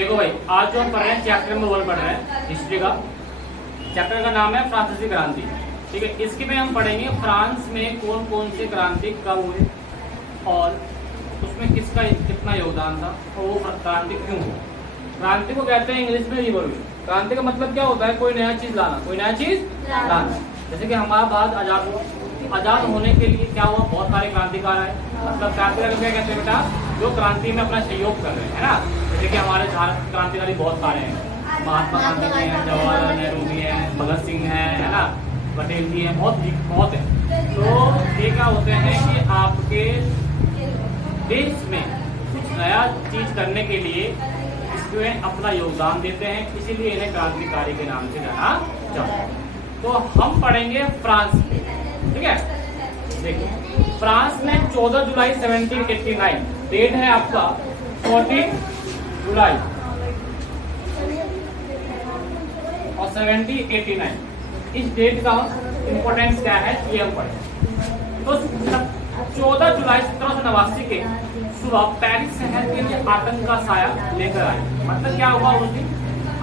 देखो भाई, आज जो हम पढ़ रहे हैं चैप्टर नंबर 1 पढ़ रहे हैं हिस्ट्री का। चैप्टर का नाम है फ्रांसीसी क्रांति। ठीक है, इसके में हम पढ़ेंगे फ्रांस में कौन कौन से क्रांति कब हुए और उसमें किसका कितना योगदान था और वो क्रांति क्यों हुआ। क्रांति को कहते हैं इंग्लिश में रिवॉल्यूशन। क्रांति का मतलब क्या होता है? कोई नया चीज लाना, कोई नया चीज लाना। जैसे कि हमारा भारत आजाद हुआ, आजाद होने के लिए क्या हुआ? बहुत सारे क्रांतिकार आए। मतलब क्रांतिकार क्या कहते हैं बेटा? जो क्रांति में अपना सहयोग कर रहे हैं, है ना। जैसे कि हमारे भारत क्रांतिकारी बहुत सारे हैं, महात्मा गांधी जी हैं, जवाहरलाल नेहरू जी हैं, भगत सिंह है ना, पटेल जी हैं, बहुत है। तो ये क्या होते हैं कि आपके देश में कुछ नया चीज करने के लिए इसमें अपना योगदान देते हैं, इसीलिए इन्हें क्रांतिकारी के नाम से जाना जाता है। तो हम पढ़ेंगे फ्रांस, ठीक है। देखिए, फ्रांस में 14 जुलाई 1789 डेट है आपका, 14 जुलाई और 1789। इस डेट का इंपोर्टेंस क्या है ये हम पढ़ें। तो 14 जुलाई 1789 के सुबह पेरिस शहर के लिए आतंक का साया लेकर आए। मतलब क्या हुआ उस दिन?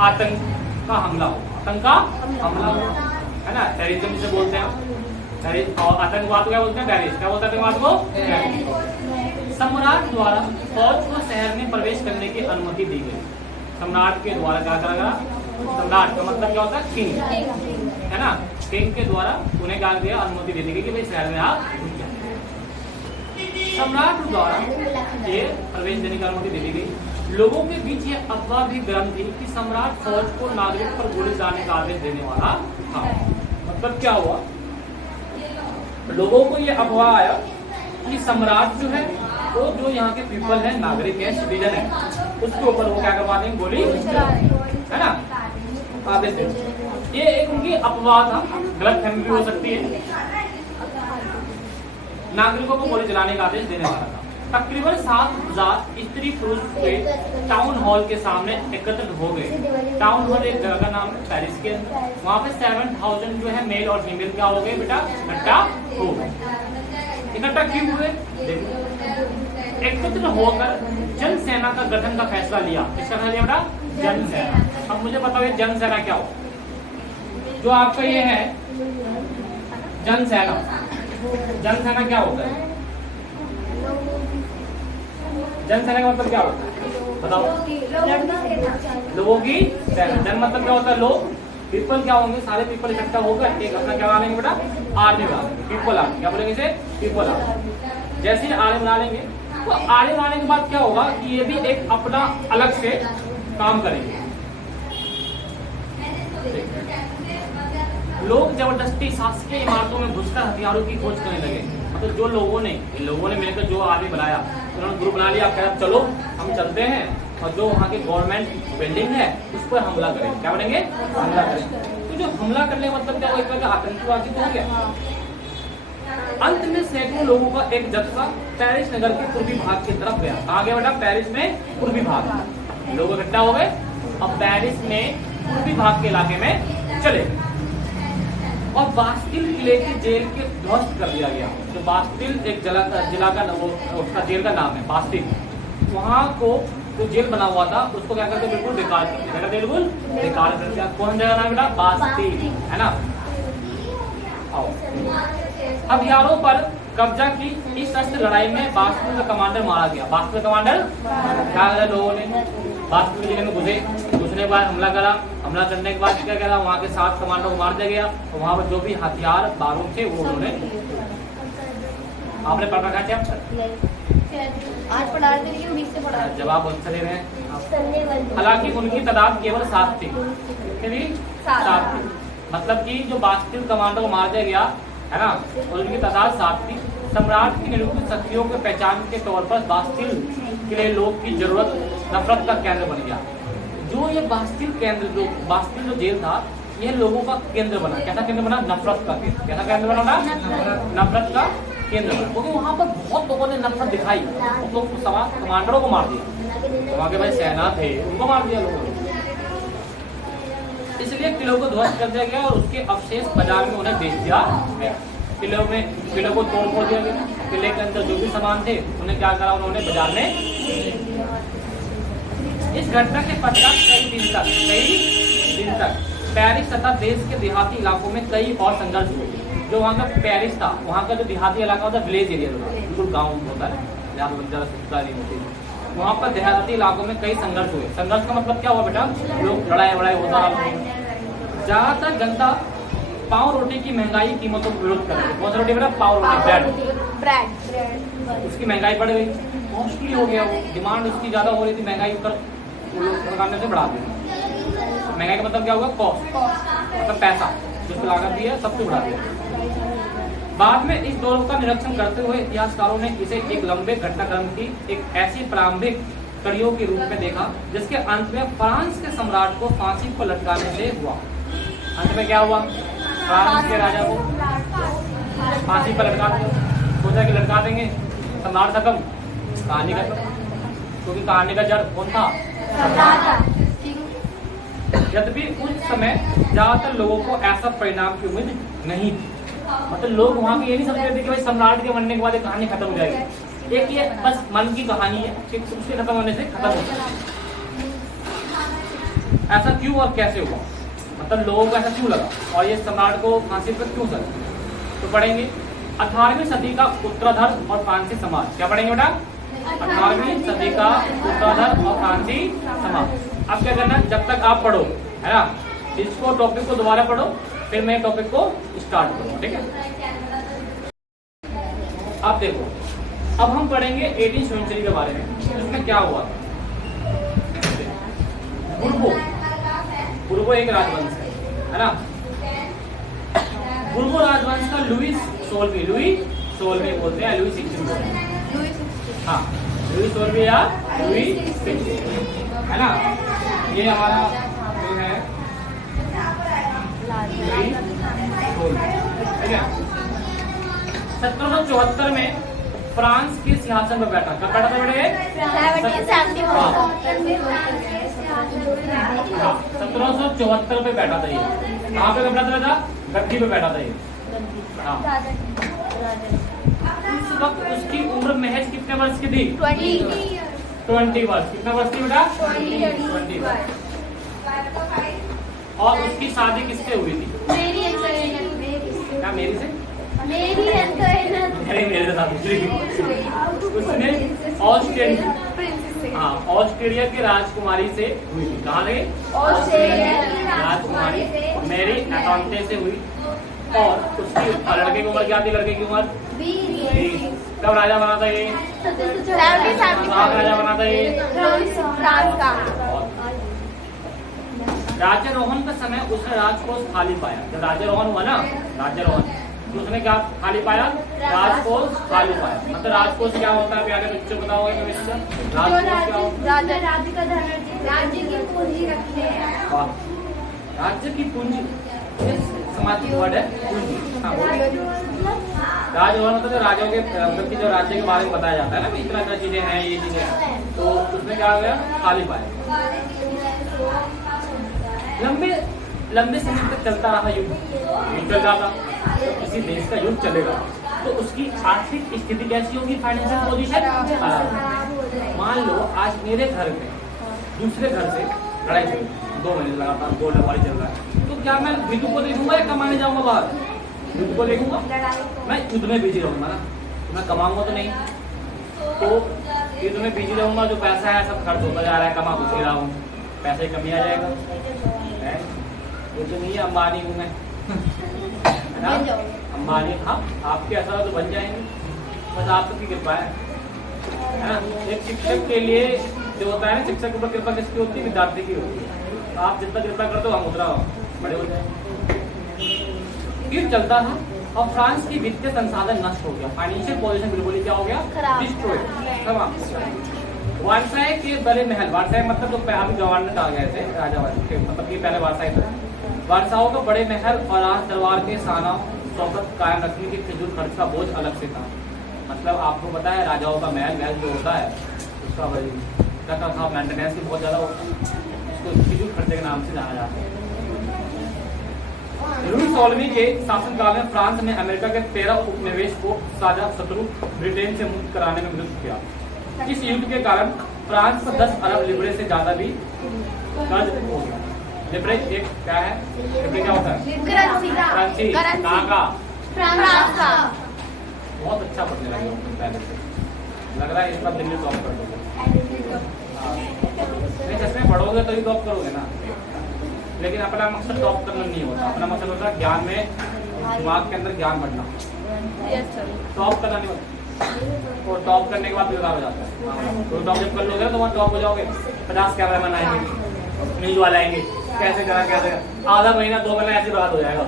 आतंक का हमला हुआ, आतंक का हमला हुआ, है ना। टेररिज्म जिसे बोलते हैं, और आतंकवाद को क्या बोलते हैं? टेररिस्ट। क्या बोलते हैं आतंकवाद को? सम्राट द्वारा फौज को शहर में प्रवेश करने की अनुमति दी गई। सम्राट के द्वारा क्या करा गया? सम्राट का मतलब क्या होता है? किंग, है ना। किंग के द्वारा उन्हें क्या दिया? अनुमति दे दी गई कि भाई शहर में आप घुस जाए। सम्राट द्वारा ये प्रवेश देने की अनुमति दे दी गई। लोगों के बीच ये अफवाह भी गर्म थी कि सम्राट फौज को नागरिक पर गोली चलाने का आदेश देने वाला था। मतलब क्या हुआ? लोगों को ये अफवाह आया कि सम्राट जो है वो जो यहाँ के पीपल है, नागरिक है, सिटीजन है, उसके ऊपर वो क्या करवा देंगे? गोली, है ना, आदेश देंगे। ये एक उनकी अफवाह था, गलत फहमी भी हो सकती है। नागरिकों को गोली चलाने का आदेश देने वाला था। तकरीबन 7,000 स्त्री पुरुष के टाउन हॉल के सामने एकत्रित हो गए। टाउन हॉल एक जगह का नाम है पेरिस के अंदर। वहाँ पे 7,000 जो है मेल और फीमेल क्या हो गए बेटा? इकट्ठा हो गए। इकट्ठा क्यों हुए? देखो, एकत्रित होकर जन सेना का गठन का फैसला लिया। किसका फैसला लिया बेटा? जन सेना। अब मुझे बताओ ये जन सेना क्या हो? जो आपका ये है जन सेना, जन सेना क्या होता है? जन सेना का मतलब क्या होता है बताओ? लोगों की सेना। जन मतलब क्या होता है? लोग। पीपल क्या होंगे? सारे पीपल इकट्ठा होकर एक अपना क्या बना लेंगे बेटा? आर्मी बना लेंगे। People army. क्या बोलेंगे इसे? People army. जैसे ही आर्मी बना लेंगे तो आर्मी बनाने के बाद क्या होगा कि ये भी एक अपना अलग से काम करेंगे। लोग जबरदस्ती शासकीय इमारतों में घुसकर हथियारों की खोज करने लगे। मतलब जो लोगों ने मिलकर जो आर्मी बनाया, उन्होंने ग्रुप बना लिया, कहा चलो हम चलते हैं और जो वहाँ की गवर्नमेंट बिल्डिंग है उस पर हमला करेंगे। क्या बनेंगे? हमला करेंगे। तो जो हमला करने का मतलब क्या हुआ? एक तरह का आतंकवादी तो हो गया। अंत में सैकड़ों लोगों का एक जत्था पेरिस नगर के पूर्वी भाग की तरफ गया। कहाँ गया बेटा? पेरिस में पूर्वी भाग। लोग इकट्ठा हो गए और पेरिस में पूर्वी भाग के इलाके में चले गए और बास्टिल किले की जेल के ध्वस्त कर दिया गया। जो बास्टिल एक जिला का उसका जेल का नाम है बास्टिल। वहाँ को जो जेल बना हुआ था उसको क्या करते? बिल्कुल बेकार कर दिया। बिल्कुल बेकार कर दिया। कौन जगह नाम बेटा? बास्टिल, है ना। आओ, हथियारों पर कब्जा की इस अस्त्र लड़ाई में बास्टिल का कमांडर मारा गया। बास्टिल कमांडर क्या करा? लोगों ने बास्टिल जिले में घुसने के बाद हमला करा। हमला करने के बाद क्या करा? वहाँ के 7 कमांडर को मार दिया गया और वहाँ पर जो भी हथियार बारूद थे वो उन्होंने। आपने पढ़ रखा चैप्टर? आज पढ़ा रहे थे, बीच से पढ़ा। जवाब अच्छा दे रहे हैं। हालांकि उनकी तादाद केवल 7 थी। कितनी? 7 थी। मतलब कि जो बास्टिल कमांडर को मार दिया गया, है ना, और उनकी तादाद 7 थी। सम्राट की निरूपित शक्तियों के पहचान के तौर पर बास्टिल के लिए लोग की जरूरत नफरत का केंद्र बन गया। जो ये बास्टिल जो जेल था, ये लोगों का केंद्र बना। कैसा केंद्र बना? नफरत का केंद्र। कैसा केंद्र बना? नफरत का केंद्र बना। क्योंकि वहाँ पर बहुत लोगों ने नफरत दिखाई, लोग कमांडरों को मार दिया। वहाँ के भाई सेना थे उनको मार दिया लोगों ने। इसलिए किलों को ध्वस्त कर दिया गया और उसके अवशेष बाजार में उन्हें बेच दिया गया। किलों को तोड़ फोड़ दिया गया। किले के अंदर जो भी सामान थे उन्हें क्या करा? उन्होंने बाजार में। इस घटना के पश्चात कई दिन तक पेरिस तथा देश के देहाती इलाकों में कई और संघर्ष हुए। जो वहाँ का पेरिस था, वहाँ का जो देहाती इलाका होता है, विलेज एरिया था, बिल्कुल गाँव होता है, जहाँ पर ज़्यादा सुविधा नहीं होती, वहाँ पर देहाती इलाकों में कई संघर्ष हुए। संघर्ष का मतलब क्या हुआ बेटा? लोग लड़ाई होता रहा। ज़्यादातर जनता पाव रोटी की महंगाई कीमतों को विरोध कर रही है। कौन सा रोटी बेटा? पाव रोटी, ब्रेड। उसकी महंगाई बढ़ गई, कॉस्टली हो गया, वो डिमांड उसकी ज़्यादा हो रही थी, महंगाई ऊपर सरकार से बढ़ा दी। महंगाई का मतलब क्या होगा? कॉस्ट, मतलब पैसा, जिसको लागत दी है सबको बढ़ा दिया। बाद में इस दौर का निरीक्षण करते हुए इतिहासकारों ने इसे एक लंबे घटनाक्रम की एक ऐसी प्रारंभिक कड़ियों के रूप में देखा जिसके अंत में फ्रांस के सम्राट को फांसी पर लटकाने से हुआ। अंत में क्या हुआ? फ्रांस के राजा को फांसी पर लटका दिया। सोचा कि लटका देंगे, सम्राट खत्म, कहानी खत्म, क्योंकि कहानी का जड़ कौन था? यद्यपि उस समय ज्यादातर लोगों को ऐसा परिणाम की उम्मीद नहीं थी। मतलब लोग वहाँ के ये नहीं समझते थे कि भाई सम्राट के मरने के बाद कहानी खत्म हो जाएगी। एक ये बस मन की कहानी है कि उसके खत्म होने से खत्म हो जाएगी। ऐसा क्यों और कैसे हुआ? मतलब लोगों को ऐसा क्यों लगा और ये सम्राट को फांसी पर क्यों चला? तो पढ़ेंगे 18वीं सदी का उत्तरार्ध और फ्रांसी समाज। क्या पढ़ेंगे बेटा? 18वीं सदी का उत्तरार्ध और फ्रांसी समाज। अब क्या करना है? जब तक आप पढ़ो, है ना, इसको टॉपिक को दोबारा पढ़ो, फिर मैं टॉपिक को स्टार्ट करूँगा, ठीक है? अब देखो, अब हम पढ़ेंगे 18वीं सेंचुरी के बारे में। इसमें क्या हुआ? बुर्बो एक राजवंश है ना? बुर्बो राजवंश का लुई सोलहवीं बोलते हैं, लुई 16 बोलते हैं। हाँ, लुई 16 या लुई 16, है ना? ये हमारा जो है लुई 16, ठीक है? 1774 में फ्रांस के सिंहासन पर बैठा। कब बैठा था बेटे? 1774 पे बैठा था ये। कहाँ पे बैठा था? गद्दी पे बैठा था ये। हाँ। उस वक्त उसकी उम्र महज कितने वर्ष की थी? 20 वर्ष। कितना वर्ष की बेटा? 20 वर्ष। और उसकी शादी किससे हुई थी? क्या मेरी से? मेरे साथ उसने ऑस्ट्रेलिया की राजकुमारी से हुई थी। कहाँ गई? राजकुमारी मेरी अकाउंटे से हुई। और उसकी लड़के की उम्र क्या थी? लड़के की उम्र 20। कब राजा बना था ये? राजा बना था ये राज्यारोहण का समय उसने राजकोष खाली पाया। जब राज्यारोहण हुआ ना, तो उसने क्या खाली पाया? राजकोष खाली पाया। मतलब राजकोष क्या होता है? आगे बच्चों बताओगे राजकोष क्या होता है? राज्य की पूंजी रखते हैं। राज्य की पूंजी समाज वर्ड है, पूंजी। राजभवन होता है राजाओं के मतलब की जो राज्य के बारे में बताया जाता है ना, इतना इतना चीजें हैं, ये चीजें हैं। तो उसमें क्या हो गया? खाली पाया। लंबे समय तक चलता रहा युद्ध चल जाता। तो किसी देश का युद्ध चलेगा तो उसकी आर्थिक स्थिति कैसी होगी? फाइनेंशियल पोजीशन खराब। मान लो आज मेरे घर में दूसरे घर से लड़ाई चल रही, 2 महीने लगातार गोलीबारी चल रहा है, तो क्या मैं युद्ध को देखूंगा या कमाने जाऊंगा बाहर? युद्ध को देखूंगा। मैं युद्ध में बिजी रहूंगा ना, मैं कमाऊंगा तो नहीं। तो युद्ध में बिजी रहूंगा, जो पैसा है सब खर्च होता जा रहा है, कमा कुछ नहीं रहा हूँ, पैसे की कमी आ जाएगा। वो तो नहीं है, अंबानी हूँ मैं, है ना? अंबानी। हाँ, आपके ऐसा तो बन जाएंगे, बस आपकी कृपा है ना? एक शिक्षक के लिए जो होता है ना, शिक्षक के ऊपर कृपा किसकी होती है? विद्यार्थी की होती है। तो आप जितना कृपा करते हो हम उतना बड़े हो जाएंगे। युद्ध चलता था और फ्रांस की वित्तीय संसाधन नष्ट हो गया, फाइनेंशियल पोजीशन बिल्कुल क्या हो गया? डिस्ट्रॉय, समाप्त। वारसाई के बड़े महल, वारसाई मतलब तो अभी गवर्नमेंट आ गए थे राजा के, मतलब कि पहले वारसाई था। वारसाओं का बड़े महल और राज दरबार के साना शौकत कायम रखने के फिजूल खर्च का बोझ अलग से था। मतलब आपको पता है राजाओं का महल जो होता है उसका क्या था? मेंटेनेंस भी बहुत ज्यादा होता है, उसको फिजूल खर्चे के नाम से जाना जाता है। लुई 16 के शासनकाल में फ्रांस ने अमेरिका के 13 उपनिवेश को साझा शत्रु ब्रिटेन से मुक्त कराने में मदद किया। इस युद्ध के कारण फ्रांस पर 10 अरब लिब्रे से ज्यादा भी कर्ज हो गया। लिब्रे एक क्या है? लिब्रे क्या होता है? करेंसी। कहाँ का? फ्रांस का। बहुत अच्छा पढ़ने लगे हो तुम पहले से, लग रहा है इस बार दिल्ली टॉप कर दोगे। नहीं सच में पढ़ोगे तो ही टॉप करोगे ना, लेकिन अपना मकसद टॉप करना नहीं होता। अपना मकसद होता है ज्ञान में, दिमाग के अंदर ज्ञान बढ़ना, टॉप करना नहीं होता। और टॉप करने के बाद बेकार हो जाता है। तो टॉप जब कर लोगे तो वहाँ टॉप हो जाओगे, 50 कैमरामैन आएंगे, न्यूज वाले आएंगे, कैसे करा कैसे करा, आधा महीना 2 महीना ऐसी बात हो जाएगा।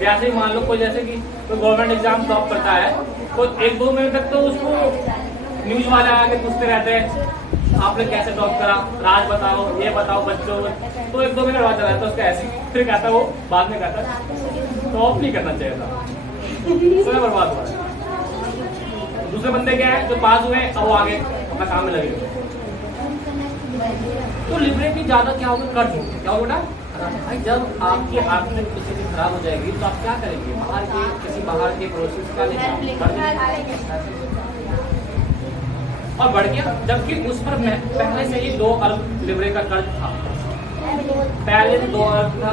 जैसे ही मान लो कोई जैसे कि कोई गवर्नमेंट एग्जाम टॉप करता है, तो 1-2 महीने तक तो उसको न्यूज वाले आके पूछते रहते हैं आपने कैसे टॉप करा, राज बताओ, ये बताओ बच्चों। तो 1-2 महीने बाद चला जाता है उसका ऐसे, फिर कहता है वो बाद में कहता है टॉप नहीं करना चाहिए था, समय बर्बाद हुआ है। दूसरे बंदे क्या है जो पास हुए अब वो आगे अपना काम में लगे। तो लिब्रे की ज्यादा क्या होगा? कर्ज होगा। क्या होगा बेटा? भाई जब आपकी आर्थिक स्थिति खराब हो जाएगी तो आप क्या करेंगे? बाहर के किसी बाहर के प्रोसेस का लेंगे और बढ़ गया, जबकि उस पर पहले से ही 2 अरब लिब्रे का कर्ज था। पहले से 2 अरब था,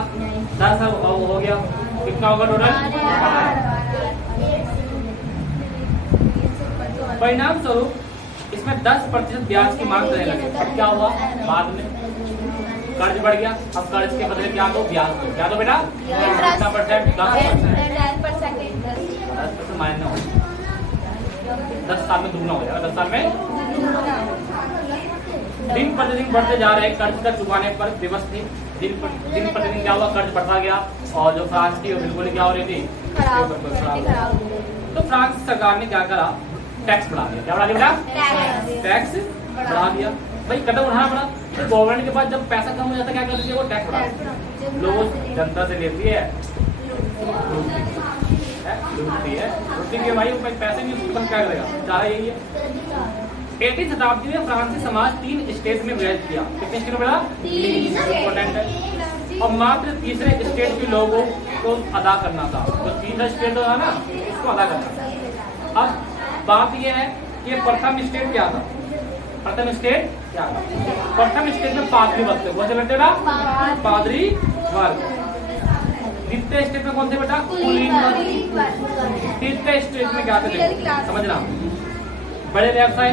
10 अरब हो गया, कितना होगा टोटल? परिणाम स्वरूप इसमें 10% ब्याज की मांग करने लगे। अब क्या हुआ? बाद में कर्ज बढ़ गया, अब कर्ज के बदले क्या दो? ब्याज दो। क्या दो बेटा? कितना परसेंट? 10%। 10% मायने हो, 10 साल में दुगना हो जाएगा। 10 साल में दिन प्रतिदिन बढ़ते जा रहे कर्ज का चुकाने पर विवश थी। दिन प्रतिदिन क्या हुआ? कर्ज बढ़ता गया और जो फ्रांस की बिल्कुल क्या हो रही थी? तो फ्रांस सरकार ने क्या करा? टैक्स बढ़ा दिया। क्या बढ़ा दिया बेटा? टैक्स बढ़ा दिया। भाई कदम उठाना पड़ा। तो गवर्नमेंट के पास जब पैसा कम हो जाता है क्या करती है? वो टैक्स बढ़ा देती है। लोग जनता से लेती है, लूटती है, लूटती है भाई, पैसे नहीं उसके पास क्या करेगा? चाह यही है। 18वीं शताब्दी में फ्रांसीसी समाज 3 स्टेट में विभाजित किया। कितने स्टेट में? 3 इम्पोर्टेंट है। और मात्र तीसरे स्टेट के लोगों को अदा करना था। तो तीसरा स्टेट था ना, उसको अदा करना। अब बात यह है कि प्रथम स्टेट क्या था? प्रथम स्टेट क्या था? प्रथम स्टेट में पादरी बसते, कौन से बैठे? पादरी वर्ग। द्वितीय स्टेट में कौन थे बेटा? कुलीन वर्ग। तृतीय स्टेट में क्या थे? समझना, बड़े व्यवसाय,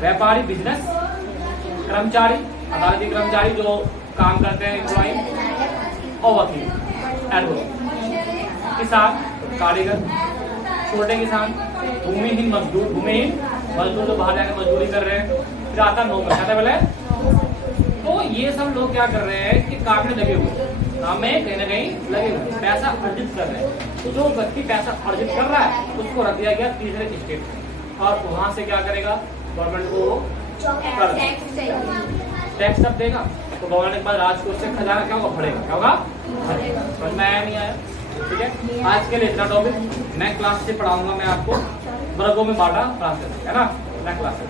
व्यापारी, बिजनेस, कर्मचारी, अदालती कर्मचारी जो काम करते हैं, एम्प्लॉय, और वकील, एडवोकेट, किसान, कारीगर, छोटे किसान, भूमिहीन मजदूर, जो बाहर जाकर मजदूरी कर रहे हैं, फिर आता नौकर, कहते बोले। तो ये सब लोग क्या कर रहे हैं कि काम में लगे हुए, काम में कहीं ना कहीं लगे हुए, पैसा अर्जित कर रहे हैं। तो जो व्यक्ति पैसा अर्जित कर रहा है उसको रख दिया गया तीसरे स्टेट में, और वहां से क्या करेगा? गवर्नमेंट को टैक्स सब देगा। तो गवर्नमेंट के पास राजकोष से खजाना क्या होगा? बढ़ेगा। क्या होगा? समझ में आया नहीं आया? ठीक है, आज के लिए इतना टॉपिक। नेक्स्ट क्लास से पढ़ाऊंगा मैं आपको, वर्गों में बांटा फ्रांस है ना, नेक्स्ट क्लास से।